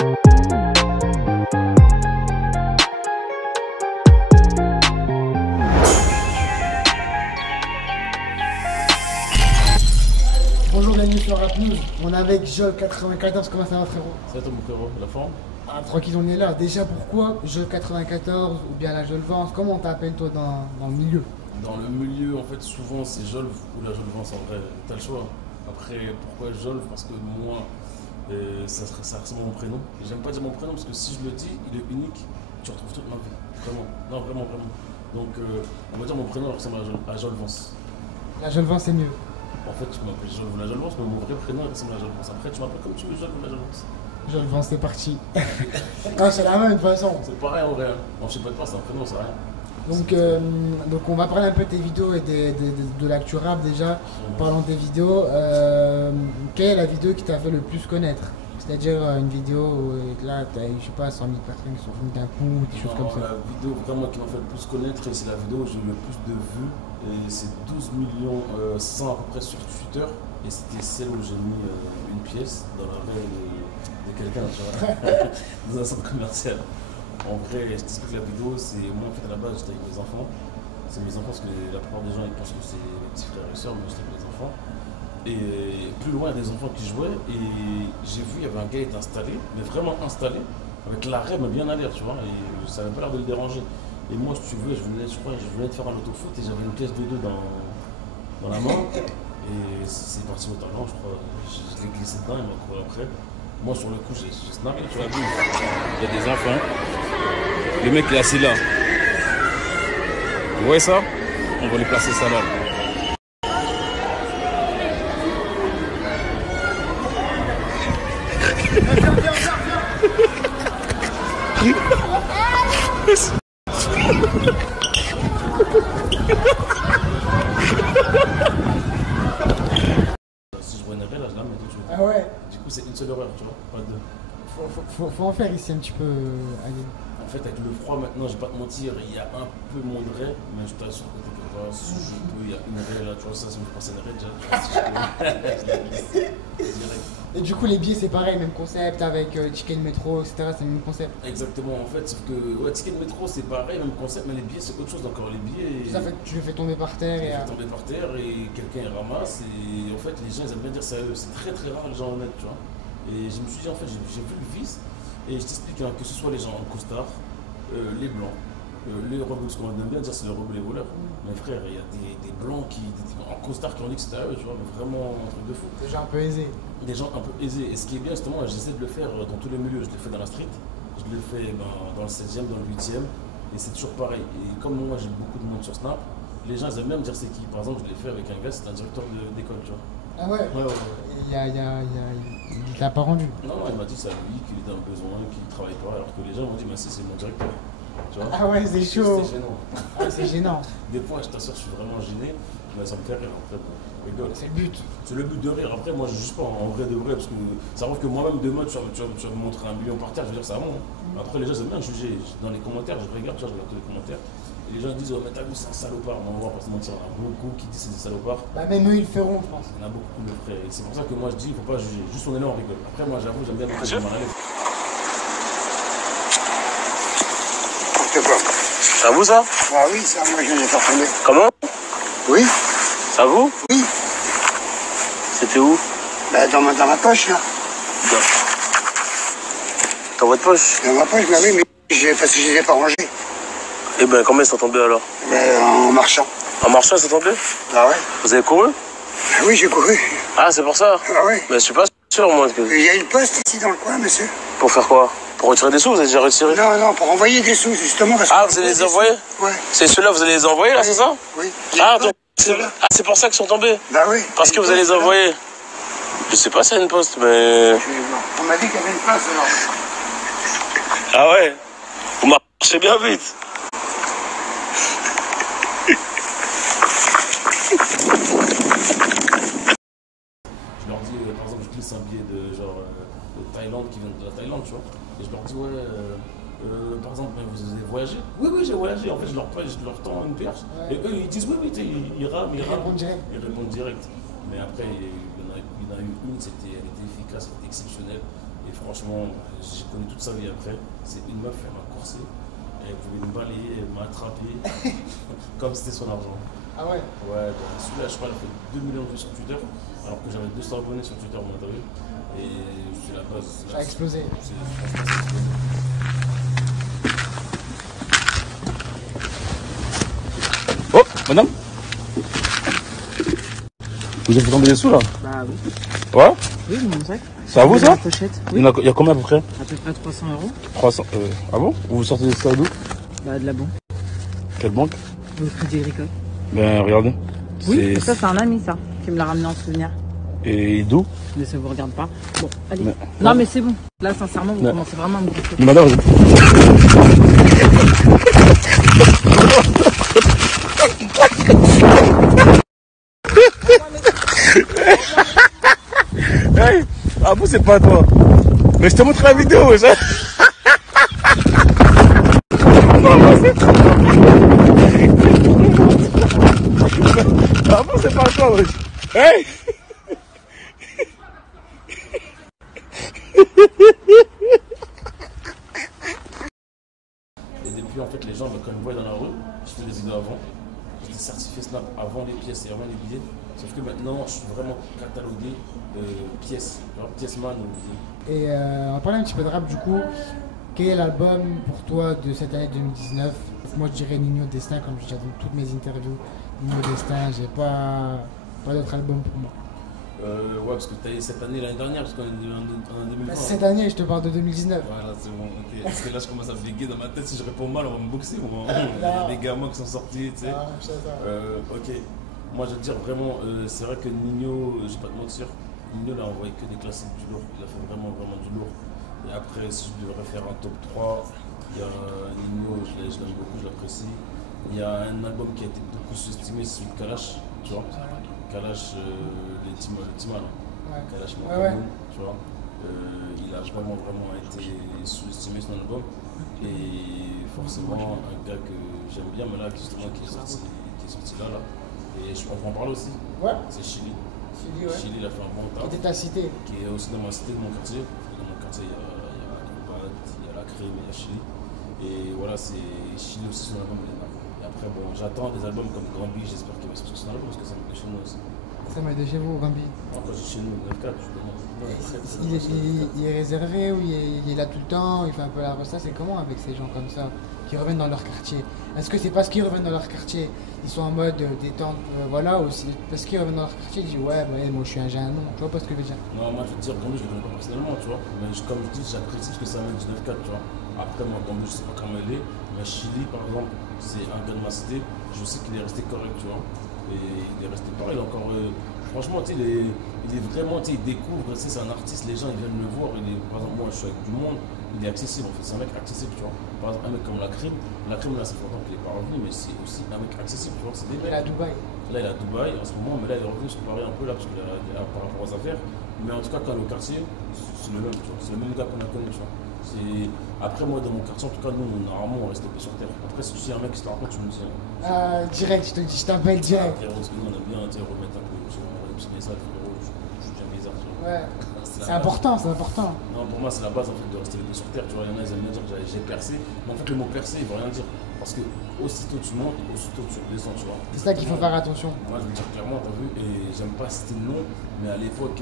Bonjour, bienvenue sur Rap News. On est avec Jol94, comment ça va frérot? Ça va mon frérot, la forme? Ah, tranquille, on est là. Déjà pourquoi Jol94 ou bien la Jolvance? Comment on t'appelle toi dans le milieu? Dans le milieu, en fait, souvent c'est Jolv ou la Jolvance en vrai. T'as le choix. Après, pourquoi Jolv? Parce que moi, ça ressemble à mon prénom. J'aime pas dire mon prénom parce que si je le dis, il est unique. Tu retrouves toute ma vie. Vraiment. Non, vraiment, vraiment. Donc, on va dire mon prénom ressemble à Jolvance. La Jolvance c'est mieux. En fait, tu m'appelles Jolv ou la Jolvance, mais mon vrai prénom il ressemble à Jolvance. Après, tu m'appelles comme tu veux, Jolv ou la Jolvance. Jolvance, c'est parti. Non, c'est la même de toute façon. C'est pareil en vrai. On sait pas de quoi, c'est un prénom, c'est rien. Donc on va parler un peu de tes vidéos et de l'actu rap déjà. Parlons des vidéos. Quelle est la vidéo qui t'a fait le plus connaître? C'est-à-dire une vidéo où là, tu as, je sais pas, 100 000 personnes qui sont venues d'un coup, ou des choses comme ça. La vidéo vraiment qui m'a fait le plus connaître, et c'est la vidéo où j'ai eu le plus de vues, et c'est 12 millions 100 à peu près sur Twitter, et c'était celle où j'ai mis une pièce dans la main de quelqu'un, tu vois, dans un centre commercial. En vrai, je t'explique la vidéo, c'est moi en fait à la base j'étais avec mes enfants. C'est mes enfants parce que la plupart des gens ils pensent que c'est mes petits frères et sœurs, mais j'étais avec mes enfants. Et plus loin, il y a des enfants qui jouaient et j'ai vu, il y avait un gars qui était installé, mais vraiment installé, avec l'arrêt, mais bien à l'air, tu vois, et ça n'avait pas l'air de le déranger. Et moi, si tu veux, je venais de faire un autofoot et j'avais une pièce de 2 dans la main. Et c'est parti au talent, je crois. Je l'ai glissé dedans, il m'a couru après. Moi, sur le coup, j'ai snappé, tu vois. Il y a des enfants. Le mec, il est assis là. Vous voyez ça? On va lui placer ça là. Si je vois une erreur, là, je la mets tout de suite. Ah ouais. Du coup, c'est une seule erreur, tu vois, pas deux. Faut en faire ici un petit peu, allez. En fait, avec le froid maintenant, je vais pas te mentir, il y a un peu moins de raie, mais je t'assure que quelque part, si je peux, il y a une raie là, tu vois, ça me fait penser à une raie déjà, tu vois, si je peux, direct. Et du coup, les billets, c'est pareil, même concept avec ticket de métro, etc. C'est le même concept. Exactement, en fait, sauf que, ouais, ticket de métro, c'est pareil, même concept, mais les billets, c'est autre chose encore. Les billets. Ça fait, tu le fais tomber par terre et. Tomber par terre et quelqu'un ramasse, et en fait, les gens, ils aiment bien dire ça à eux. C'est très très rare les gens honnêtes, tu vois. Et je me suis dit, en fait, j'ai vu le vice, et je t'explique, hein, que ce soit les gens en costard, les blancs, les rebelles, ce qu'on aime bien dire, c'est les rebelles et les voleurs. Mais frère, il y a des blancs en costard qui ont dit que c'était à eux, tu vois, mais vraiment un truc de fou. Des gens un peu aisés. Des gens un peu aisés. Et ce qui est bien, justement, j'essaie de le faire dans tous les milieux. Je le fais dans la street, je le fais dans le 16e, dans le 8e, et c'est toujours pareil. Et comme moi, j'ai beaucoup de monde sur Snap, les gens ils aiment bien me dire c'est qui. Par exemple, je l'ai fait avec un gars, c'était un directeur d'école, tu vois. Ah ouais? Ouais. Il t'a pas rendu? Non, il m'a dit c'est à lui qu'il était un besoin, qu'il ne travaille pas, alors que les gens m'ont dit mais c'est mon directeur. Tu vois? Ah ouais, c'est chaud. C'est gênant. Ah, c'est gênant. Des fois, je t'assure, je suis vraiment gêné, mais ça me fait rire. Après, rigole. C'est le but. C'est le but de rire. Après, moi, je ne juge pas en vrai de vrai, parce que ça arrive que moi-même, demain, tu vas me montrer 1 million par terre, je veux dire, c'est à moi. Après, les gens aiment bien juger. Dans les commentaires, je regarde, tu vois, je regarde tous les commentaires. Et les gens disent, oh, mais t'as vu, c'est un salopard. On va pas se mentir, il y en a beaucoup qui disent c'est des salopards. Bah, même eux, ils le feront, je pense. Il y en a beaucoup qui le feraient. Et c'est pour ça que moi, je dis, il ne faut pas juger. Juste, on est là, on rigole. Après, moi, j'avoue, j'aime bien le truc de Marley. C'est à vous ça? Ah oui, ça, moi je viens de faire tomber. Comment? Oui, C'est à vous? oui. C'était où? Bah, dans ma poche, là. Dans votre poche? Dans ma poche, bah oui, mais parce que je les ai pas rangés. Eh ben combien ils sont tombés alors? En marchant. En marchant ils sont tombés? Ah ouais. Vous avez couru? Ah oui, j'ai couru. Ah c'est pour ça? Ah ouais. Mais je suis pas sûr moi que... Il y a une poste ici dans le coin, monsieur. Pour faire quoi? Pour retirer des sous, vous avez déjà retiré? Non, pour envoyer des sous, justement. Parce Ah, vous allez les envoyer? Ouais. C'est ceux-là, vous allez les envoyer là, c'est ça? Oui. Ah, donc c'est pour ça qu'ils sont tombés? Bah oui. Parce que vous allez les envoyer? Je sais pas, c'est une poste, mais... On m'a dit qu'il y avait une place alors. Ah ouais? Vous marchez bien vite. Je leur dis, par exemple, je glisse un billet de genre de Thaïlande qui vient de la Thaïlande, tu vois. Et je leur dis, ouais, par exemple, vous avez voyagé? Oui, j'ai voyagé. En fait, je leur tends une perche. Ouais. Et eux, ils disent, oui, ils rament. Ils répondent direct. Ils répondent direct. Mais après, il y en a eu une, elle était efficace, elle était exceptionnelle. Et franchement, j'ai connu toute sa vie après. C'est une meuf, elle m'a coursé. Elle voulait me balayer, elle m'a attrapé. Comme c'était son argent. Ah ouais? Ouais, donc celui-là, je crois, il a fait 2 millions de vues sur Twitter. Alors que j'avais 200 abonnés sur Twitter, on a vu. Et c'est la base. Ça a explosé. Franchement, ça a explosé. Oh, madame. Vous avez fait tomber des sous là? Bah oui. Ouais? Oui, mon sac. C'est à vous ça? La pochette. Oui. Il y a combien à peu près? À peu près 300 €. 300. Ah bon? Vous sortez ça d'où? Bah de la banque. Quelle banque? Au Crédit Agricole. Ben regardez. Oui, ça c'est un ami ça, qui me l'a ramené en souvenir. Et d'où? Mais ça vous regarde pas. Bon, allez. Mais- Non mais c'est bon. Là sincèrement, vous Mais- commencez vraiment à me bouffer. Mais madame, hey, ah vous c'est pas toi. Mais je te montre la vidéo, ça. Ah vous c'est pas toi, wesh. Hey. Et depuis, en fait, les gens, quand ils me voient dans la rue, je fais des vidéos avant. J'étais certifié Snap avant les pièces et avant les billets. Sauf que maintenant, je suis vraiment catalogué pièces. Genre pièces man ou billets. Et on va parler un petit peu de rap du coup. Quel est l'album pour toi de cette année 2019? Moi je dirais Nino Destin, comme je dis dans toutes mes interviews. Nino Destin, j'ai pas d'autre album pour moi. Ouais, parce que tu as eu cette année, l'année dernière, parce qu'on est en 2020. Cette année, je te parle de 2019. Voilà, c'est bon, ok. Parce que là, je commence à béguer dans ma tête. Si je réponds mal, on va me boxer. Moi. Non. Il y a des gamins qui sont sortis, tu sais. Ah, je sais ça. Ok. Moi, je veux dire vraiment, c'est vrai que Nino, je vais pas te mentir, Nino, il a envoyé que des classiques du lourd. Il a fait vraiment, vraiment du lourd. Et après, si je devrais faire un top 3, il y a Nino, je l'aime beaucoup, je l'apprécie. Il y a un album qui a été beaucoup sous-estimé, c'est celui de Kalash, tu vois. Kalash, les Timal. Ouais. Kalash, Ouais. tu vois. Il a vraiment, vraiment été sous-estimé son album. Et forcément, un gars que j'aime bien, mais là, justement, qui est sorti là. Et je pense qu'on en parle aussi. Ouais. C'est Chili. Chili, ouais. Chili, il a fait un bon Qui taf. était ta cité? Qui est aussi dans ma cité, de mon quartier. Dans mon quartier, il y a Coupad, il y a la Crème, il y a Chili. Et voilà, c'est Chili aussi, son album, il est là. Et après, bon, j'attends des albums comme Gambi, j'espère qu'il va sortir son album parce que ça me fait chez nous aussi. Ça m'a de chez vous, Gambi. Quand je suis chez nous, 9-4, justement. Il est réservé ou il est là tout le temps, il fait un peu la resta, c'est comment avec ces gens comme ça qui reviennent dans leur quartier? Est-ce que c'est parce qu'ils reviennent dans leur quartier, ils sont en mode détente, voilà, ou parce qu'ils reviennent dans leur quartier, ils disent ouais, moi je suis un jeune, tu vois pas ce que je veux dire? Non, moi je veux dire, Gambi, je le connais pas personnellement, tu vois. Mais comme je dis, j'apprécie parce que c'est un mec du 9-4, tu vois. Après, moi, Gambi, je sais pas comment il est, mais Chili, par exemple, c'est un gars de ma cité, je sais qu'il est resté correct, tu vois. Et il est resté pareil, encore. Franchement, tu sais, il est vraiment, tu sais, il découvre, tu sais, c'est un artiste, les gens ils viennent le voir. Par exemple, moi je suis avec du monde, il est accessible en fait, c'est un mec accessible, tu vois. Par exemple, un mec comme la Crime là, ça fait longtemps qu'il n'est pas revenu, mais c'est aussi un mec accessible, tu vois. C'est des Il est à Dubaï. Là, il est à Dubaï en ce moment, mais là, il est revenu se préparer un peu là, parce qu'il par rapport aux affaires. Mais en tout cas, quand le quartier, c'est le même, tu vois. C'est le même gars qu'on a connu, tu vois. Après, moi, dans mon quartier, en tout cas, nous, normalement, on reste épais sur terre. Après, si tu sais un mec qui te raconte, tu me dis. Direct, je te dis, je t'appelle direct. Après, parce que nous, on aime bien, tu sais, remettre un peu, un petit message, je suis bien bizarre, tu vois. Ouais. C'est important, c'est important. Non, pour moi, c'est la base en fait de rester les pieds sur terre. Tu vois, il y en a, ils aiment bien dire que j'ai percé. Mais en fait, le mot percé, il veut rien dire. Parce que aussitôt tu montes, aussitôt tu redescends, tu vois. C'est ça qu'il faut faire attention. Moi, je veux dire clairement, t'as vu, et j'aime pas citer le nom, mais à l'époque,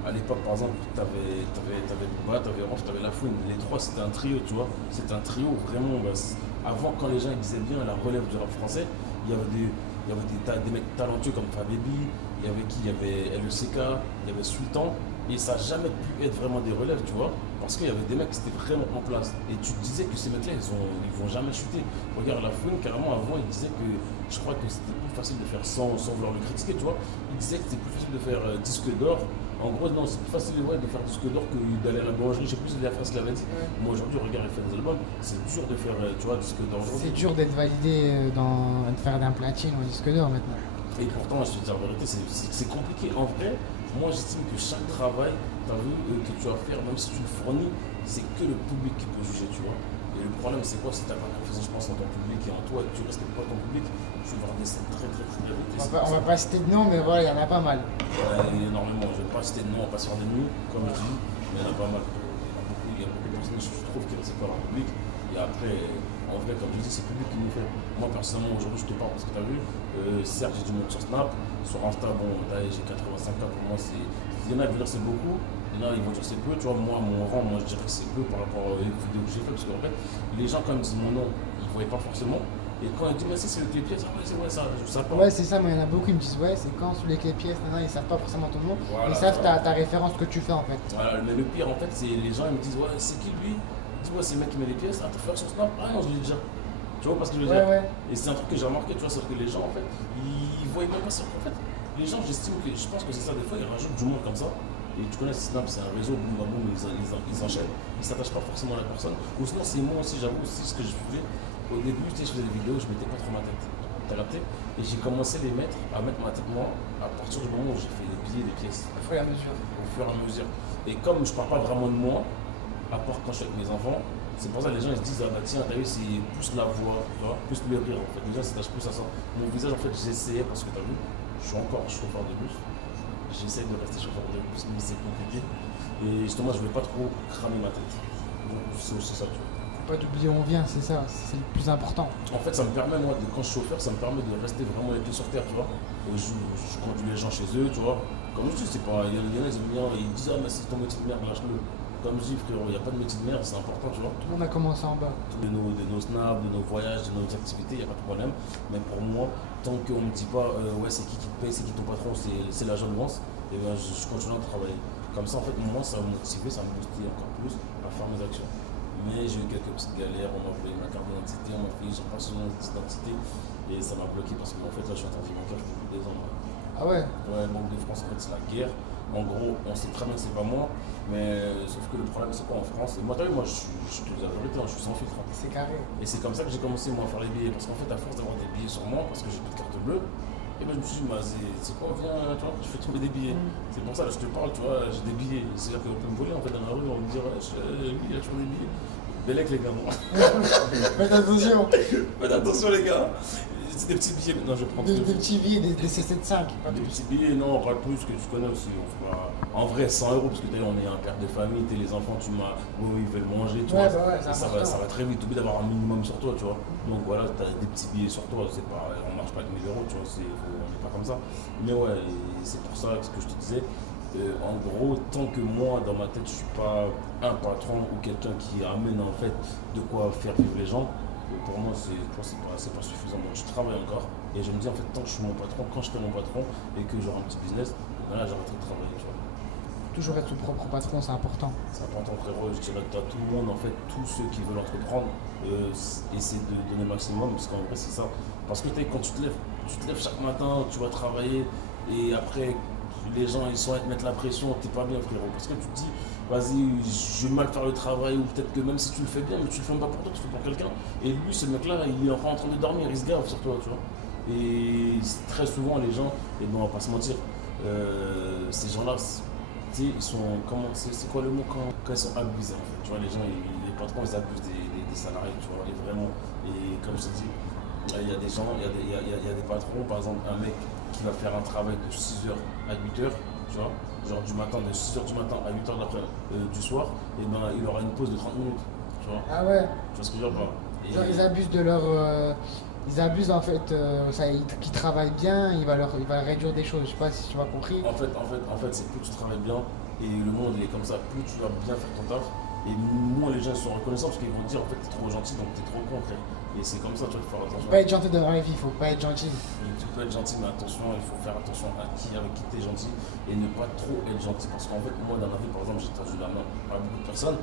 par exemple, t'avais Booba, t'avais Rof, t'avais La Fouine. Les trois, c'était un trio, tu vois. C'était un trio vraiment. Avant, quand les gens ils disaient bien la relève du rap français, il y avait des mecs talentueux comme Fabebi, il y avait qui? Il y avait LECK, il y avait Sultan. Et ça n'a jamais pu être vraiment des relèves, tu vois, parce qu'il y avait des mecs qui étaient vraiment en place. Et tu disais que ces mecs-là, ils vont jamais chuter. Regarde La Fouine, carrément, avant, il disait que je crois que c'était plus facile de faire sans vouloir le critiquer, tu vois. Il disait que c'était plus facile de faire disque d'or. En gros, non, c'est plus facile de faire disque d'or que d'aller à la boulangerie. Je sais plus si la phrase qu'il avait dit. Ouais. Moi, aujourd'hui, regarde, il fait des albums, c'est dur de faire, tu vois, disque d'or aujourd'hui. C'est dur d'être validé, de faire d'un platine au disque d'or maintenant. Et pourtant, je te dis la vérité, c'est compliqué. En vrai, moi j'estime que chaque travail, tu as vu, que tu vas faire, même si tu le fournis, c'est que le public qui peut juger, tu vois. Et le problème, c'est quoi? Si tu n'as pas confiance, je pense, en ton public et en toi, et que tu respectes pas ton public, tu vas redescendre très vite. On va pas citer de nom, mais voilà, il y en a pas mal. Énormément. Je ne vais pas citer de nom, on va pas se faire des nuits, comme je dis, mais il y en a pas mal. prouve que c'est pas leur public. Et après, en vrai, comme je dis, c'est le public qui nous fait. Moi, personnellement, aujourd'hui, je te parle parce que tu as vu, certes, j'ai du monde sur Snap, sur Insta, bon, là, j'ai 85K, pour moi, c'est. Il y en a qui vont dire c'est beaucoup, il y en a ils vont dire c'est peu, tu vois, moi, mon rang, moi, je dirais que c'est peu par rapport aux vidéos que j'ai fait, parce qu'en fait, les gens, quand ils me disent mon nom, ils ne voyaient pas forcément. Et quand ils disent, mais c'est le clé pièce, ça parle. Ouais, c'est ça, mais il y en a beaucoup qui me disent, ouais, c'est quand sur les clés pièces, ils savent pas forcément ton nom, Voilà, ils savent ta référence que tu fais en fait. Voilà, mais le pire, en fait, c'est les gens, ils me disent, ouais, c'est qui lui? Dis-moi, c'est le mec qui met les pièces, ah, t'as fait son snap? Ah non, je l'ai déjà. Tu vois, parce que je veux dire. Ouais. Et c'est un truc que j'ai remarqué, tu vois, c'est que les gens, en fait, ils voient même pas ça. En fait, les gens, j'estime que, je pense que c'est ça, des fois, ils rajoutent du monde comme ça. Et tu connais, Snap, c'est un réseau, boum, boum, ils enchaînent. Ils s'attachent pas forcément à la personne. Ou sinon, c'est moi aussi, j'avoue, aussi, ce que je faisais. Au début, tu sais, je faisais des vidéos, je mettais pas trop ma tête. T'as capté? Et j'ai commencé à mettre ma tête, moi, à partir du moment où j'ai fait des billets, des pièces. Au fur et à mesure. Au fur et à mesure. Et comme je parle pas vraiment de moi, à part quand je suis avec mes enfants, c'est pour ça que les gens ils se disent, ah bah tiens, t'as vu, c'est plus la voix, tu vois, plus le rire en fait. Les gens s'attachent plus à ça. Mon visage, en fait, j'essayais parce que t'as vu, je suis encore chauffeur de bus. J'essaie de rester chauffeur de bus, mais c'est compliqué. Et justement, je voulais pas trop cramer ma tête. Donc c'est aussi ça, tu vois. Faut pas t'oublier où on vient, c'est ça, c'est le plus important. En fait, ça me permet, moi, quand je suis chauffeur, ça me permet de rester vraiment les pieds sur terre, tu vois. Et je conduis les gens chez eux, tu vois. Comme je dis, c'est pas. Il y en a, ils aiment bien, ils disent, ah, mais c'est ton métier de merde, lâche-le. Comme je dis, frérot, il n'y a pas de métier de merde, c'est important, tu vois. Tout le monde a commencé en bas. De nos snaps, de nos voyages, de nos activités, il n'y a pas de problème. Mais pour moi, tant qu'on ne me dit pas, ouais, c'est qui te paye, c'est qui ton patron, c'est l'agent de vente, et ben je continue à travailler. Comme ça, en fait, moi, ça m'a motivé, ça m'a boosté encore plus à faire mes actions. Mais j'ai eu quelques petites galères, on m'a fait ma carte d'identité, on m'a fait, j'ai pas son d'identité, et ça m'a bloqué parce que, en fait, là, je suis interdit bancaire depuis 2 ans. Ah ouais? Ouais, Banque de France, en fait, c'est la guerre. En gros, on sait très bien que c'est pas moi, mais sauf que le problème, c'est quoi en France? Et moi, t'as vu, moi, je te dis la vérité, je suis sans filtre. C'est carré. Et c'est comme ça que j'ai commencé, moi, à faire les billets. Parce qu'en fait, à force d'avoir des billets sur moi, parce que j'ai plus de carte bleue, et ben je me suis dit, c'est quoi, viens, tu vois, je fais tomber des billets. C'est pour ça, là, je te parle, tu vois, j'ai des billets. C'est-à-dire qu'on peut me voler, en fait, dans la rue, on me dire, ouais, il y a toujours des billets. Bellec, les gars, moi. Faites attention. Faites attention, les gars. C'est des petits billets, maintenant je prends Des petits billets, des C75. des petits billets, non, pas plus que tu connais aussi. En vrai, 100 €, parce que d'ailleurs, on est un père de famille, t'es les enfants, tu m'as. Oui, ils veulent manger, tu Ouais, vois. bah ouais, Et ça va très vite, t'oublies d'avoir un minimum sur toi, tu vois. Donc voilà, t'as des petits billets sur toi, c'est pas, on marche pas avec 1000 €, tu vois, on n'est pas comme ça. Mais ouais, c'est pour ça que ce que je te disais. En gros, tant que moi, dans ma tête, je suis pas un patron ou quelqu'un qui amène en fait de quoi faire vivre les gens, pour moi, c'est pas suffisant. Donc, je travaille encore et je me dis, en fait, tant que je suis mon patron, quand je serai mon patron et que j'aurai un petit business, ben là, j'arrêterai de travailler. Tu vois. Toujours être son propre patron, c'est important. C'est important, frérot. Je dirais à tout le monde, en fait, tous ceux qui veulent entreprendre, essayer de donner le maximum parce qu'en vrai, c'est ça. Parce que quand tu te lèves chaque matin, tu vas travailler et après, les gens ils sont à te mettre la pression, t'es pas bien, frérot. Parce que tu te dis, vas-y, je vais mal faire le travail, ou peut-être que même si tu le fais bien, mais tu le fais même pas pour toi, tu le fais pour quelqu'un. Et lui, ce mec-là, il est encore en train de dormir, il se gave sur toi, tu vois. Et très souvent, les gens, et bon, on va pas se mentir, ces gens-là, tu sais, ils sont, c'est quoi le mot quand ils sont abusés, en fait. Tu vois, les gens, les patrons, ils abusent des salariés, tu vois, et vraiment. Et comme je te dis, il y a des gens, il y a des patrons, par exemple, un mec qui va faire un travail de 6h à 8h, tu vois, genre du matin, de 6h du matin à 8h d'après du soir, et ben il aura une pause de 30 minutes, tu vois. Ah ouais? Tu vois ce que je veux dire? Genre, ils abusent de leur. Ils abusent en fait, qu'ils travaillent bien, il va réduire des choses, je sais pas si tu m'as compris. En fait, c'est plus tu travailles bien, et le monde il est comme ça, plus tu vas bien faire ton taf, et moins les gens sont reconnaissants parce qu'ils vont te dire en fait t'es trop gentil donc t'es trop con, frère. Et c'est comme ça, tu vas faire attention. Faut pas être gentil dans la vie, faut pas être gentil. Tu peux être gentil, mais attention, il faut faire attention à avec qui t'es gentil et ne pas trop être gentil. Parce qu'en fait, moi dans la vie, par exemple, j'ai tendu la main à beaucoup de personnes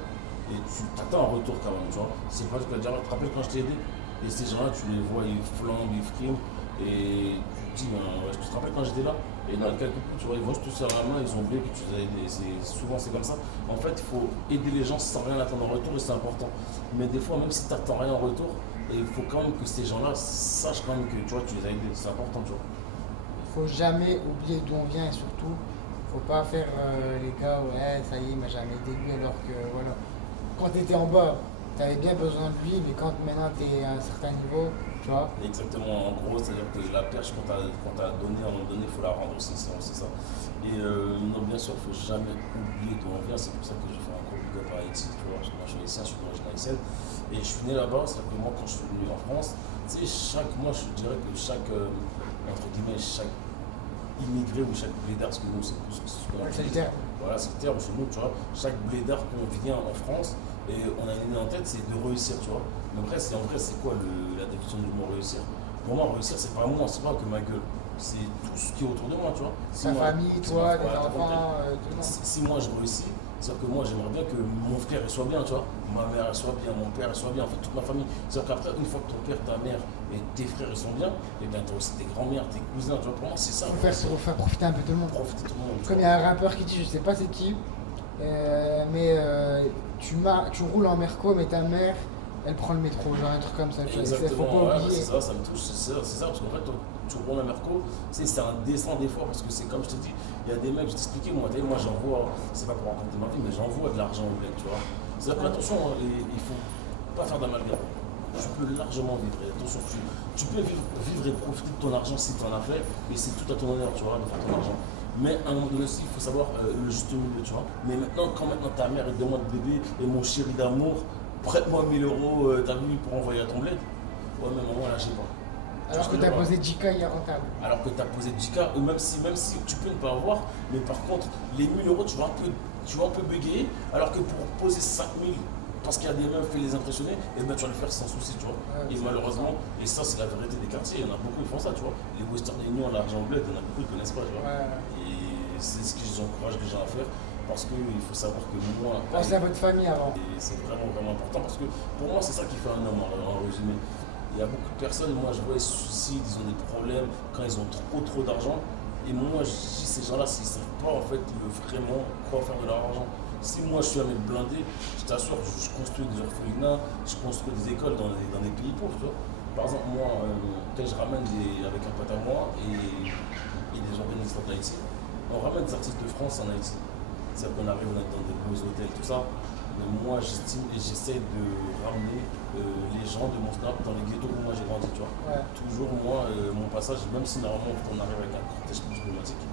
et tu t'attends un retour quand même, tu vois. C'est pas que tu vas dire, tu te rappelles quand je t'ai aidé? Et ces gens-là, tu les vois, ils flambent, ils friment et tu te dis, est-ce que tu te rappelles quand j'étais là? Et dans le cas, tu vois, ils vont juste te serrer la main, ils ont oublié que tu les as aidés. Souvent, c'est comme ça. En fait, il faut aider les gens sans rien attendre en retour et c'est important. Mais des fois, même si tu n'attends rien en retour, il faut quand même que ces gens-là sachent quand même que tu vois, tu les as aidés. C'est important, tu vois. Il faut jamais oublier d'où on vient et surtout, faut pas faire les gars, ouais, ça y est, il m'a jamais aidé lui alors que voilà. Quand tu étais en bas, tu avais bien besoin de lui, mais quand maintenant tu es à un certain niveau, tu vois. Exactement, en gros, c'est-à-dire que la perche qu'on t'a donnée à un moment donné, il faut la rendre aussi, c'est ça. Et non, bien sûr, il ne faut jamais oublier d'où on vient, c'est pour ça que je fais un gros big up à Haïti, tu vois, parce que moi je suis haïtien, je suis d'origine haïtienne. Et je suis né là-bas, c'est-à-dire que moi, quand je suis venu en France, tu sais, chaque mois, je dirais que chaque, entre guillemets, chaque immigré ou chaque blédard, parce que nous, c'est plus ce qu'on C'est le terme. Voilà, c'est le terme chez nous, tu vois. Chaque blédard qu'on vient en France, et on a une idée en tête, c'est de réussir, tu vois. Mais après, en vrai, c'est quoi la définition du mot réussir? Pour moi, réussir, c'est pas moi, c'est pas que ma gueule. C'est tout ce qui est autour de moi, tu vois. Ta famille, toi, tes enfants, tout le monde. Si moi je réussis, c'est-à-dire que moi j'aimerais bien que mon frère soit bien, tu vois, ma mère soit bien, mon père soit bien, en fait toute ma famille. C'est-à-dire qu'après, une fois que ton père, ta mère et tes frères sont bien, et bien toi aussi tes grands-mères, tes cousins, tu vois, pour moi c'est ça. Pour faire profiter un peu tout le monde. Profiter tout le monde. Comme il y a un rappeur qui dit, je sais pas c'est qui, mais tu roules en Merco, mais ta mère, elle prend le métro, genre un truc comme ça. Tu vois, Exactement, faut pas ouais, oublier. c'est ça me touche, c'est ça, parce qu'en fait, tu roules à Merco, c'est un dessin des fois, parce que c'est comme je te dis, il y a des mecs, je t'expliquais, moi j'envoie, c'est pas pour raconter ma vie, mais j'envoie de l'argent aux mecs, tu vois. C'est-à-dire que attention, il faut pas faire d'amalgame. Tu peux largement vivre, et attention, tu peux vivre et profiter de ton argent si tu en as fait, et c'est tout à ton honneur, tu vois, de faire ton argent. Mais à un moment donné aussi, il faut savoir le juste milieu, tu vois. Mais maintenant, quand ta mère elle te demande bébé, et mon chéri d'amour, prête-moi 1000 euros, t'as vu, pour envoyer à ton bled. Ouais, mais maman, là, je sais pas. Alors que tu as posé 10K, il est rentable. Alors que tu as posé 10K, ou même si tu peux ne pas avoir, mais par contre, les 1000 euros, tu vas un peu bégayer, alors que pour poser 5000, parce qu'il y a des meufs et les impressionner, et ben tu vas le faire sans souci, tu vois. Ouais, et malheureusement, et ça, c'est la vérité des quartiers, il y en a beaucoup qui font ça, tu vois. Les Western Union, l'argent bled, il y en a beaucoup qui ne connaissent pas, tu vois. Ouais. Et c'est ce que j'encourage les gens à faire. Parce qu'il faut savoir que moi. Pensez à votre famille avant. Et c'est vraiment, vraiment important parce que pour moi, c'est ça qui fait un homme en résumé. Il y a beaucoup de personnes, moi je vois, ils se suicident, ils ont des problèmes quand ils ont trop d'argent. Et moi, je dis, ces gens-là, s'ils ne savent pas en fait vraiment quoi faire de leur argent. Si moi je suis un mec blindé, je t'assure, je construis des orphelinats, je construis des écoles dans des pays pauvres, tu vois. Par exemple, moi, quand je ramène avec un pote à moi et des organisateurs d'Haïti, on ramène des artistes de France en Haïti. C'est-à-dire qu'on arrive, on est dans des beaux hôtels, tout ça. Mais moi, j'estime et j'essaie de ramener les gens de mon snap dans les ghettos où moi j'ai grandi, tu vois. Ouais. Toujours, moi, mon passage, même si normalement on arrive avec un cortège plus problématique,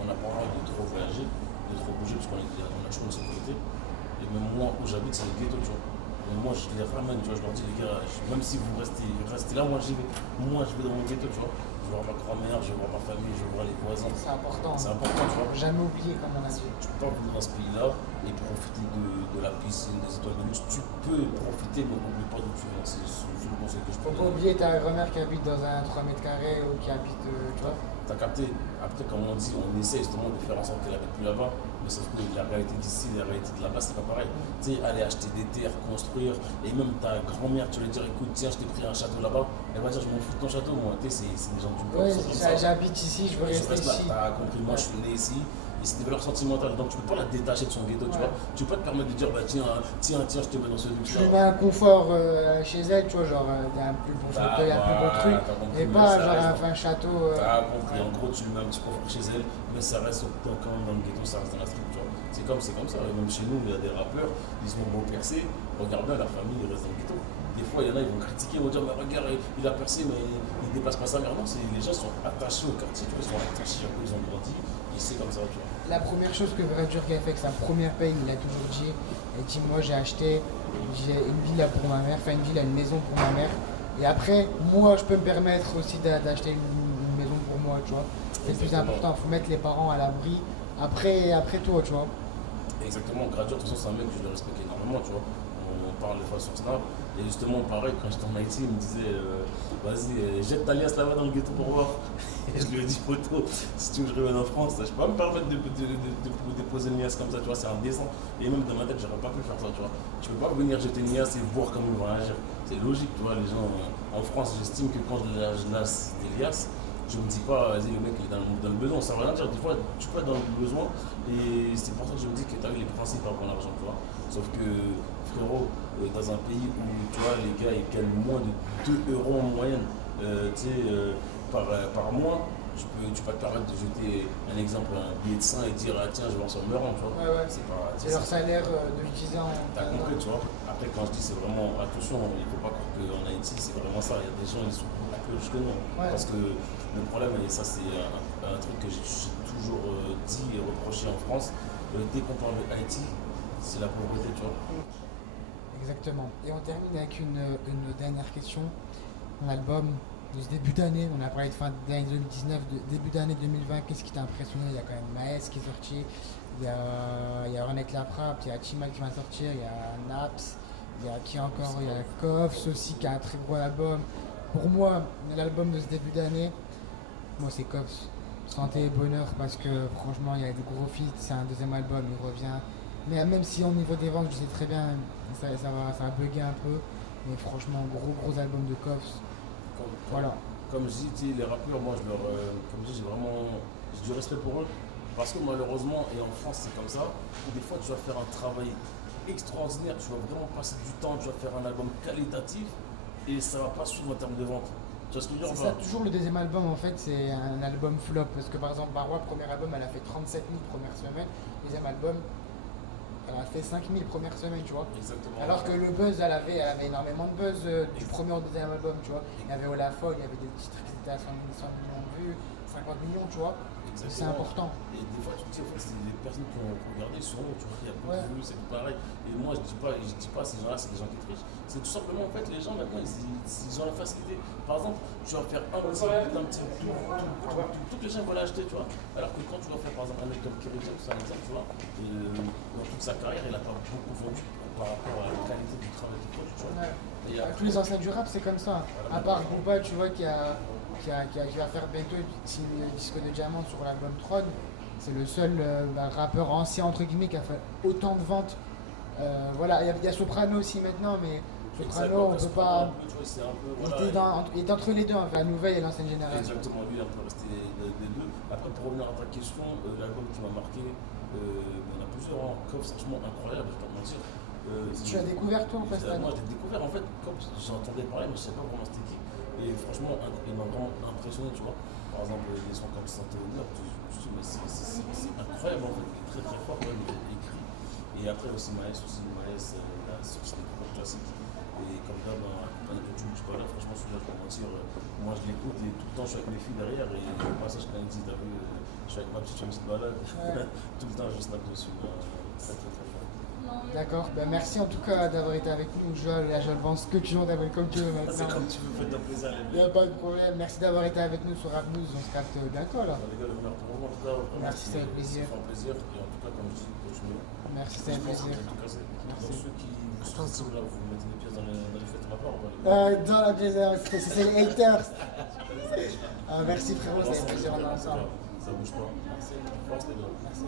on n'a pas envie de trop voyager, de trop bouger, parce qu'on a toujours une sécurité. Et même moi, où j'habite, c'est le ghetto, tu vois. Et moi, je les ramène, tu vois, je leur dis, les gars, même si vous restez là, moi, j'y vais. Moi, je vais dans mon ghetto, tu vois. Je vais voir ma grand-mère, je vais voir ma famille, je vais voir les voisins. C'est important. C'est important, tu vois. Jamais oublier comme on a dit. Tu peux pas venir dans ce pays-là et profiter de la piscine, des étoiles de luxe. Tu peux profiter, mais n'oublie pas d'où tu viens. C'est le conseil que je peux Faut pas donner. oublier ta grand-mère qui habite dans un 3 mètres carrés ou qui habite, tu vois. T'as capté. Après, comme on dit, on essaie justement de faire en sorte qu'elle habite plus là-bas. Mais sauf que la réalité d'ici, la réalité de là-bas, c'est pas pareil. Tu sais, aller acheter des terres, construire, et même ta grand-mère, tu vas lui dire, écoute, tiens, je t'ai pris un château là-bas. Elle va dire, je m'en fous de ton château, moi. Tu sais, c'est des gens du peuple. Ouais, sont comme ça. j'habite ici, je veux Je rester reste là, ici. t'as compris, moi je suis né ici, et c'est des valeurs sentimentales, donc tu peux pas la détacher de son ghetto, tu Ouais. vois. Tu peux pas te permettre de dire, bah tiens, je te mets dans ce luxe Je lui mets un confort chez elle, tu vois, genre il y a un plus bon fauteuil, un plus bon truc, et pas genre un château. T'as compris, en gros tu lui mets un petit confort chez elle, mais ça reste quand même dans le ghetto, ça reste dans la street, tu vois. C'est comme ça, et même chez nous, il y a des rappeurs, ils sont beau percés, regarde bien, leur famille, ils restent dans le ghetto. Des fois, il y en a, ils vont critiquer, ils vont dire, mais regarde, il a percé, mais il dépasse pas sa mère. Non, les gens sont attachés au quartier, tu vois, ils sont attachés à quoi ils ont grandi, et c'est comme ça, tu vois. La première chose que Brad Jurg a fait avec sa première paye, il a toujours dit, moi j'ai acheté une villa pour ma mère, enfin une villa, une maison pour ma mère. Et après, moi je peux me permettre aussi d'acheter une maison pour moi, tu vois. C'est le plus important, il faut mettre les parents à l'abri après toi, tu vois. Exactement, Graduate, de toute façon, c'est un mec que je le respecte énormément, tu vois. On parle des fois sur Snap, et justement, pareil, quand j'étais en Haïti, il me disait, vas-y, jette ta liasse là-bas dans le ghetto pour voir. Et je lui ai dit, photo, si tu veux que je revienne en France, je peux pas me permettre de déposer une liasse comme ça, tu vois, c'est indécent. Et même dans ma tête, j'aurais pas pu faire ça, tu vois. Tu peux pas venir jeter une liasse et voir comment ils vont réagir. C'est logique, tu vois, les gens, en France, j'estime que quand je lâche des liasses, je me dis pas, vas-y, le mec il est dans le besoin, ça veut rien dire. Des fois, tu peux être dans le besoin et c'est pour ça que je me dis que tu as eu les principes avant l'argent, tu vois. Sauf que, frérot, dans un pays où, tu vois, les gars ils gagnent moins de 2 euros en moyenne, par mois, tu peux te permettre de jeter un exemple, un billet de 100 et dire, ah tiens, je vais en Meurant, tu vois. Ouais. C'est pas. C'est leur salaire de l'utilisant. T'as compris, tu vois. Après, quand je dis c'est vraiment, attention, il ne faut pas croire qu'en Haïti, c'est vraiment ça. Il y a des gens, ils sont beaucoup plus riches que nous. Ouais. Parce que le problème, et ça, c'est un truc que j'ai toujours dit et reproché en France, dès qu'on parle de Haïti, c'est la pauvreté, tu vois. Exactement. Et on termine avec une dernière question. Mon album de ce début d'année, on a parlé de fin d'année 2019, de début d'année 2020, qu'est-ce qui t'a impressionné? Il y a quand même Maes qui est sorti, il y a Renek Laprap, il y a Chima qui va sortir, il y a Naps, il y a qui encore? Il y a Koffs aussi qui a un très gros album. Pour moi, l'album de ce début d'année, moi c'est Koffs. Santé et bonheur, parce que franchement il y a des gros feats, c'est un deuxième album, il revient. Mais même si au niveau des ventes, je sais très bien, ça va bugger un peu. Mais franchement, gros album de Koffs. Voilà. Comme je dis, les rappeurs, moi, comme je dis, j'ai du respect pour eux. Parce que malheureusement, et en France, c'est comme ça, où des fois, tu vas faire un travail extraordinaire, tu vas vraiment passer du temps, tu vas faire un album qualitatif, et ça va pas suivre en termes de vente. Tu vois ce que je veux dire? C'est ça, toujours le deuxième album, en fait, c'est un album flop. Parce que par exemple, Barwa, premier album, elle a fait 37 000 première semaine. Deuxième album, elle a fait 5 000 première semaine, tu vois. Exactement. Alors que le buzz, elle avait énormément de buzz du premier au deuxième album, tu vois. Il y avait Olafone, il y avait des titres qui étaient à 100 millions de vues, 50 millions, tu vois. C'est important. Et des fois, tu te dis, en fait, c'est des personnes qui ont regardé sur nous, tu vois, il y a beaucoup de vues, c'est tout pareil. Et moi, je dis pas, ces gens-là, c'est des gens qui trichent. C'est tout simplement, en fait, les gens, maintenant, ils ont la facilité. Par exemple, tu vas faire un petit toutes les gens vont l'acheter, tu vois. Alors que quand tu vas faire, par exemple, un mec comme Kerry James, c'est un exemple, tu vois, dans toute sa carrière, il n'a pas beaucoup vendu par rapport à la qualité du travail qu'il produit, tu vois. Ouais. Tous les anciens du rap, c'est comme ça. À part Booba, tu vois, qui va faire bientôt le disque de diamant sur l'album Tron. C'est le seul rappeur ancien, entre guillemets, qui a fait autant de ventes. Voilà, il y a Soprano aussi maintenant, mais Soprano, on peut pas. Il est entre les deux, la nouvelle et l'ancienne génération. Exactement, lui, il est un peu resté les deux. Après, pour revenir à ta question, l'album qui m'a marqué, il y en a plusieurs, hein. Koffs, franchement incroyable, je vais pas te mentir. Tu as découvert toi en fait? Moi, j'ai découvert en fait, comme j'entendais parler, mais je ne savais pas vraiment c'était qui. Et franchement, il m'a vraiment impressionné, tu vois. Par exemple, des sons comme Santé et bonheur, je dis, mais c'est incroyable en fait, il est très très fort quand même, il est écrit. Et après aussi Maes, là, sur ses propres classiques. Et comme d'hab, un peu tu vois là, franchement, celui-là, je vais pas mentir, moi je l'écoute et tout le temps je suis avec mes filles derrière. Et au passage, quand il dit, t'as vu, je suis avec ma petite balade, tout le temps je snap dessus. Très très très fort. D'accord, ben merci en tout cas d'avoir été avec nous. Je pense que tu t'appelles comme tu veux maintenant. C'est comme tu veux, fais-toi plaisir. Il n'y a pas de problème. Merci d'avoir été avec nous sur Rap News. On se capte bientôt là. Les gars, l'honneur pour vous en tout cas. Merci, c'est un plaisir. C'est un plaisir. Et en tout cas, comme je dis, continuez. Merci, c'est un plaisir. Pour ceux qui sont là, vous mettez des pièces dans les fêtes de ma part, on va les dans la pièce, c'est les haters. Merci frérot, c'est un plaisir. Ça bouge pas. Merci. Force les gars. Merci.